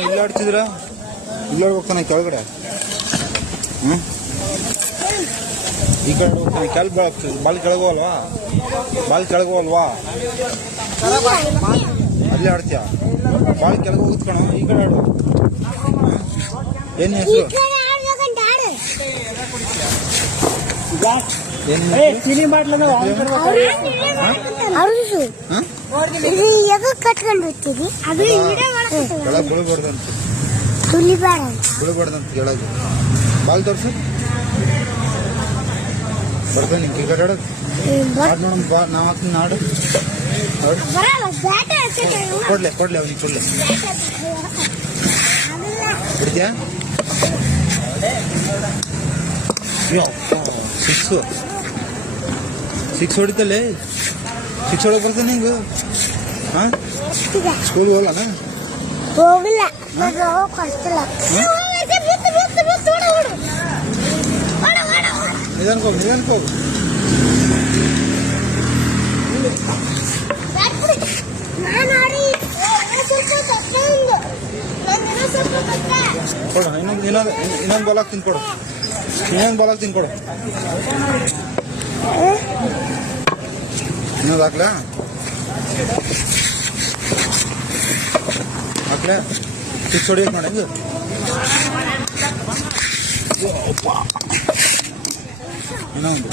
ಇಲ್ಲ ಆಡ್ತಿದ್ರ ಇಲ್ಲ ಹೋಗ್ತಾನೆ ಕೆಳಗಡೆ. ಈ ಕಡೆ ಹೋಗ್ತಾನೆ ಬಾಲ್ ಕೆಳಗೋಲ್ವಾ? ಬಾಲ್ ಕೆಳಗೋಲ್ವಾ? ಅಲ್ಲಿ ಆಡ್ತೀಯ? ಬಾಲ್ ಕೆಳಗೆ ಹೋಗ್ತಾಣ. ಈ ಕಡೆ ಆಡು. ಏನ್ ಹೆಸರು? ಬಿಡಬಾರ್ದಂತ ಕೆಳಗೆ. ಬಾಲ್ ತೋರ್ಸು. ಬರ್ತಾನೆ ನಿಂಗೆ ಕ್ರಿಕೆಟ್ ಆಡೋದು. ನೋಡಮ್ ಬಾ, ನಾವು ಹಾಕ್ತೀನಿ ಆಡು. ಕೊಡ್ಲೆ ಅವನಿಗೆ ಕೊಡ್ಲೆ. ಬಿಡ್ತೀಯಾ? ಸಿಕ್ಸ್ ಹೊಡಿತಲ್ಲೇ. ಸಿಕ್ಸ್ ಹೊಡಕ್ ಬರ್ತಾನೆ ನಿಂಗೆ? ಹಾಂ, ಸ್ಕೂಲ್ ಹೋಗಲ್ಲ? ಹೋಗಿಲ್ಲ. ನಿಧಾನಕ್ಕೆ ಹೋಗು. ಕೊಡು, ಇನ್ನೊಂದು ಬಾಲ್ ಹಾಕ್ತೀನಿ ಕೊಡು. ಇನ್ನೊಂದು ಹಾಕ್ಲಾ? ಸಿಕ್ಸ್ ಹೊಡಿಯಕ್ಕೆ ಮಾಡಿ. ಹೆಂಗೆ ಇನ್ನೊಂದು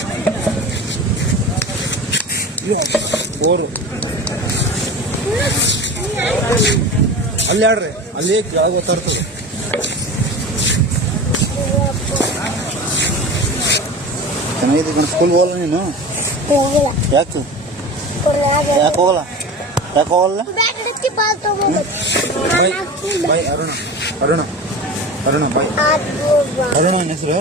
4. ಅಲ್ಲಿ ಆಡ್ರಿ, ಅಲ್ಲಿ ಕೆಳಗೆ ಓದ್ತಾ ಇರ್ತದೆ. ಚೆನ್ನಾಗಿದೆ ಕಣ. ಸ್ಕೂಲ್ ಹೋಗಲ್ಲ ನೀನು? ಯಾಕೆ ಹೋಗಲ್ಲ? ಬಾಯ್ ಅರುಣ ಬಾಯ್. ಅರುಣ ಹೆಸರು?